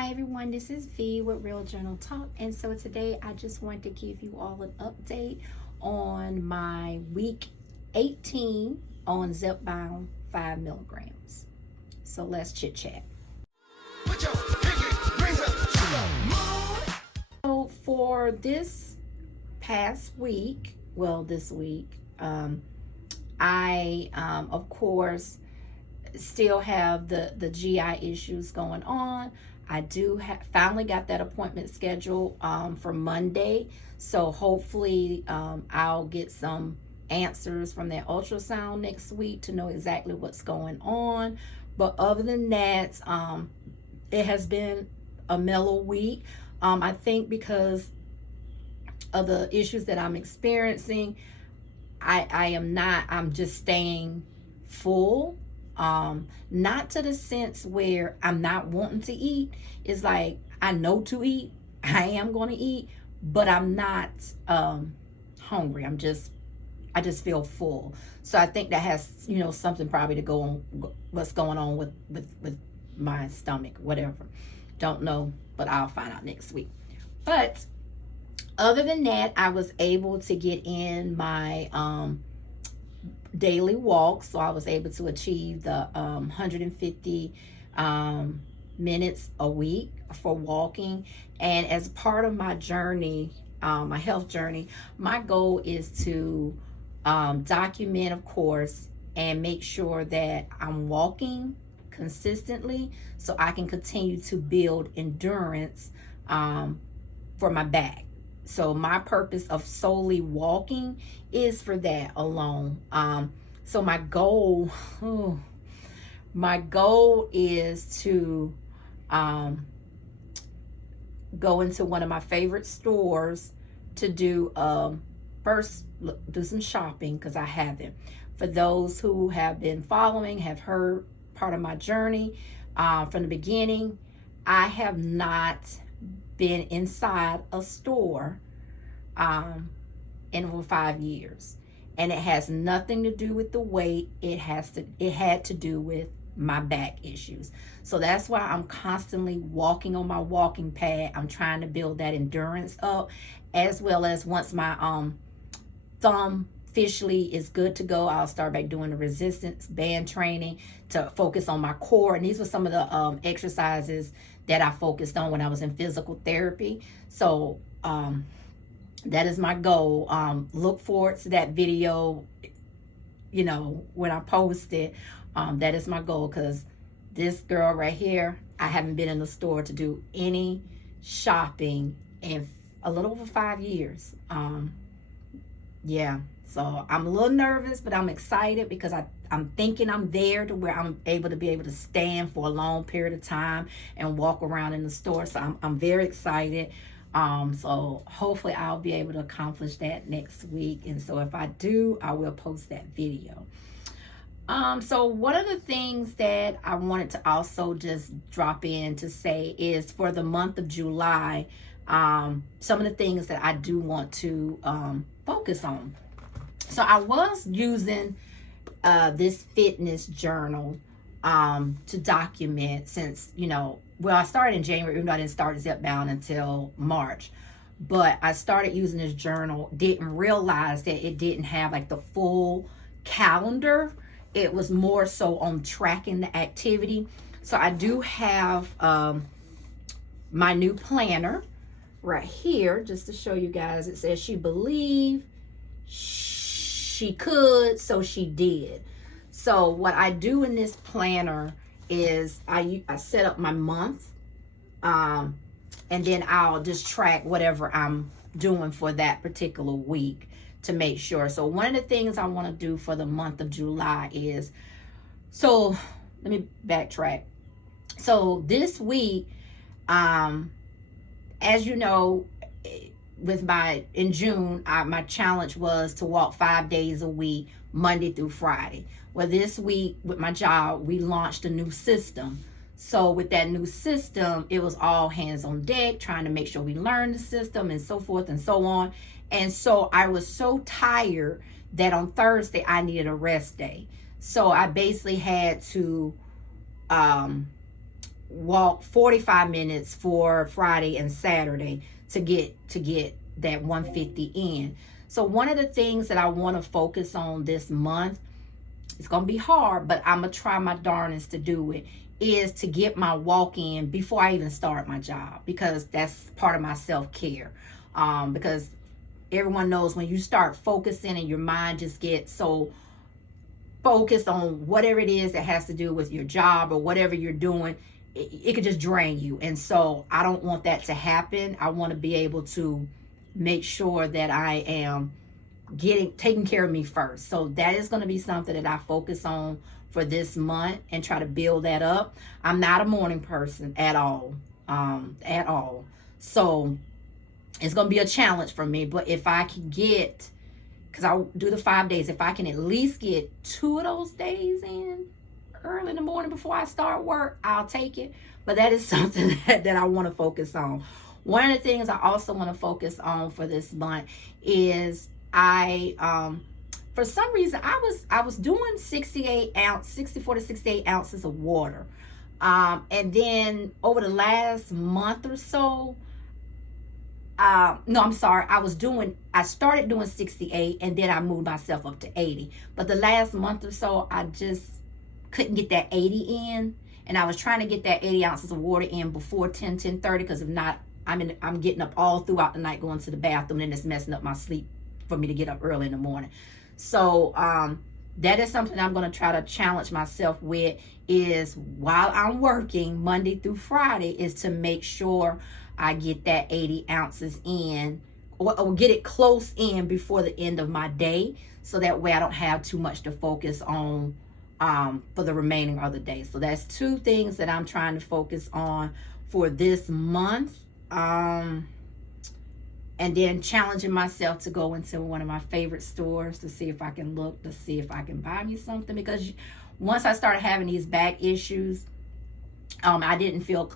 Hi everyone, this is V with Real Journal Talk, and so today I just want to give you all an update on my week 18 on Zepbound 5 milligrams. So let's chit chat. So for this past week, this week, I of course still have the GI issues going on. I do finally got that appointment scheduled for Monday, so hopefully I'll get some answers from that ultrasound next week to know exactly what's going on. But other than that, it has been a mellow week. I think because of the issues that I'm experiencing, I'm just staying full. Not to the sense where I'm not wanting to eat. It's like I know to eat, I am going to eat, but I'm not hungry. I just feel full. So I think that has something probably to go on what's going on with my stomach, whatever. Don't know, but I'll find out next week. But other than that, I was able to get in my daily walk, so I was able to achieve the 150 minutes a week for walking. And as part of my journey, my health journey, my goal is to document, of course, and make sure that I'm walking consistently so I can continue to build endurance for my back. So my purpose of solely walking is for that alone. So my goal is to go into one of my favorite stores to do first do some shopping, because I haven't. For those who have been following, have heard part of my journey from the beginning, I have not been inside a store in over 5 years, and it has nothing to do with the weight. It had to do with my back issues. So that's why I'm constantly walking on my walking pad. I'm trying to build that endurance up, as well as once my thumb officially is good to go, I'll start back doing the resistance band training to focus on my core. And these were some of the exercises that I focused on when I was in physical therapy. So that is my goal. Look forward to that video, when I post it. That is my goal, because this girl right here, I haven't been in the store to do any shopping in a little over 5 years. Yeah, so I'm a little nervous, but I'm excited because I'm thinking I'm there to where I'm able to stand for a long period of time and walk around in the store. So I'm very excited. So hopefully I'll be able to accomplish that next week. And so if I do, I will post that video. So one of the things that I wanted to also just drop in to say is for the month of July, some of the things that I do want to focus on. So I was using this fitness journal to document since, I started in January, even though I didn't start Zepbound until March. But I started using this journal, didn't realize that it didn't have like the full calendar. It was more so on tracking the activity. So I do have my new planner right here, just to show you guys. It says she believed she could, so she did. So what I do in this planner is I set up my month, and then I'll just track whatever I'm doing for that particular week to make sure. So one of the things I want to do for the month of July is, so let me backtrack. So this week, as you know, in June, my challenge was to walk 5 days a week, Monday through Friday. Well, this week with my job, we launched a new system. So with that new system, it was all hands on deck, trying to make sure we learn the system and so forth and so on. And so I was so tired that on Thursday, I needed a rest day. So I basically had to walk 45 minutes for Friday and Saturday to get that 150 in. So one of the things that I want to focus on this month, it's going to be hard, but I'm going to try my darnest to do it, is to get my walk in before I even start my job, because that's part of my self-care. Because everyone knows when you start focusing and your mind just gets so focused on whatever it is that has to do with your job or whatever you're doing, it could just drain you. And so I don't want that to happen. I want to be able to make sure that I am taking care of me first. So that is going to be something that I focus on for this month and try to build that up. I'm not a morning person at all. So it's going to be a challenge for me. But if I can get, because I'll do the 5 days, if I can at least get 2 of those days in early in the morning before I start work, I'll take it. But that is something that I want to focus on. One of the things I also want to focus on for this month is for some reason I was doing 64 to 68 ounces of water. And then over the last month or so, no, I'm sorry. I started doing 68 and then I moved myself up to 80. But the last month or so, I just couldn't get that 80 in. And I was trying to get that 80 ounces of water in before 10:30, because if not, I'm getting up all throughout the night going to the bathroom, and it's messing up my sleep for me to get up early in the morning. So that is something I'm going to try to challenge myself with, is while I'm working Monday through Friday, is to make sure I get that 80 ounces in, or get it close in before the end of my day, so that way I don't have too much to focus on for the remaining of the day. So that's 2 things that I'm trying to focus on for this month. And then challenging myself to go into one of my favorite stores to see if I can see if I can buy me something, because once I started having these back issues, I didn't feel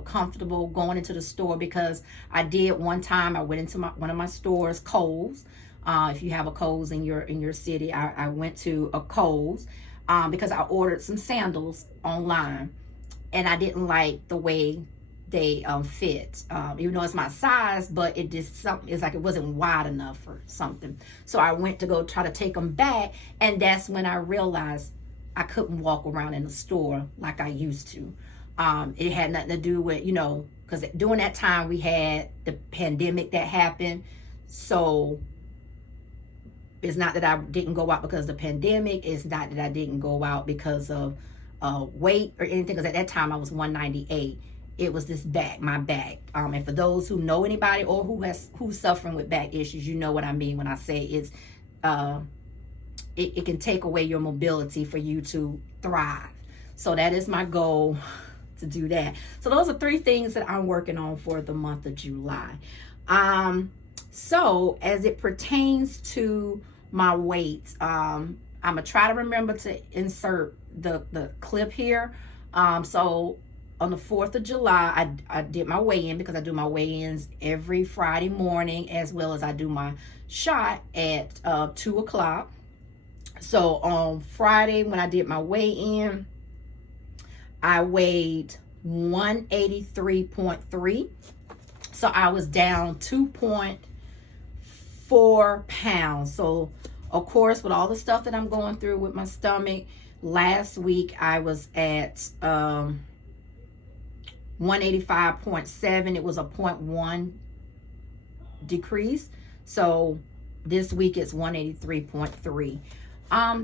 comfortable going into the store, because I did one time. I went into one of my stores, Kohl's. If you have a Kohl's in your city, I went to a Kohl's because I ordered some sandals online, and I didn't like the way they fit, even though it's my size, but it's like it wasn't wide enough or something. So I went to go try to take them back, and that's when I realized I couldn't walk around in the store like I used to. It had nothing to do with, because during that time we had the pandemic that happened. So it's not that I didn't go out because of the pandemic. It's not that I didn't go out because of weight or anything, because at that time I was 198. It was this my back. And for those who know anybody or who's suffering with back issues, you know what I mean when I say it's it can take away your mobility for you to thrive. So that is my goal, to do that. So those are 3 things that I'm working on for the month of July. So as it pertains to my weight, I'm gonna try to remember to insert the clip here. So on the 4th of July, I did my weigh-in, because I do my weigh-ins every Friday morning, as well as I do my shot at 2 o'clock. So on Friday, when I did my weigh-in, I weighed 183.3. So I was down 2.4 pounds. So of course, with all the stuff that I'm going through with my stomach, last week I was at 185.7. It was a 0.1 decrease. So this week it's 183.3.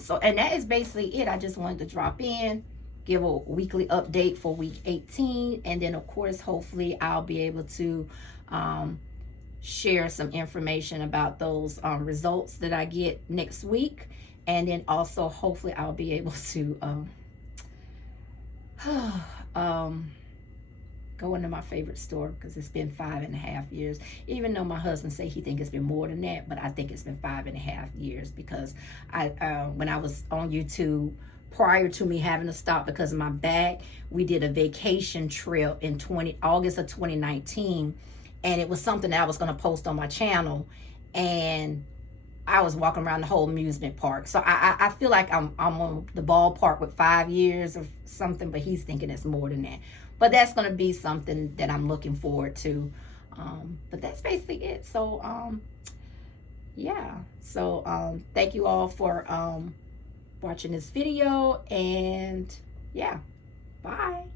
So, and that is basically it. I just wanted to drop in, give a weekly update for week 18, and then of course hopefully I'll be able to share some information about those results that I get next week, and then also hopefully I'll be able to go into my favorite store, because it's been 5.5 years, even though my husband say he think it's been more than that, but I think it's been 5.5 years, because when I was on YouTube, prior to me having to stop because of my back, we did a vacation trip in August of 2019, and it was something that I was going to post on my channel, and I was walking around the whole amusement park. So I feel like I'm on the ballpark with 5 years or something, but he's thinking it's more than that. but that's going to be something that I'm looking forward to. But that's basically it. So yeah, so thank you all for watching this video, and yeah, bye.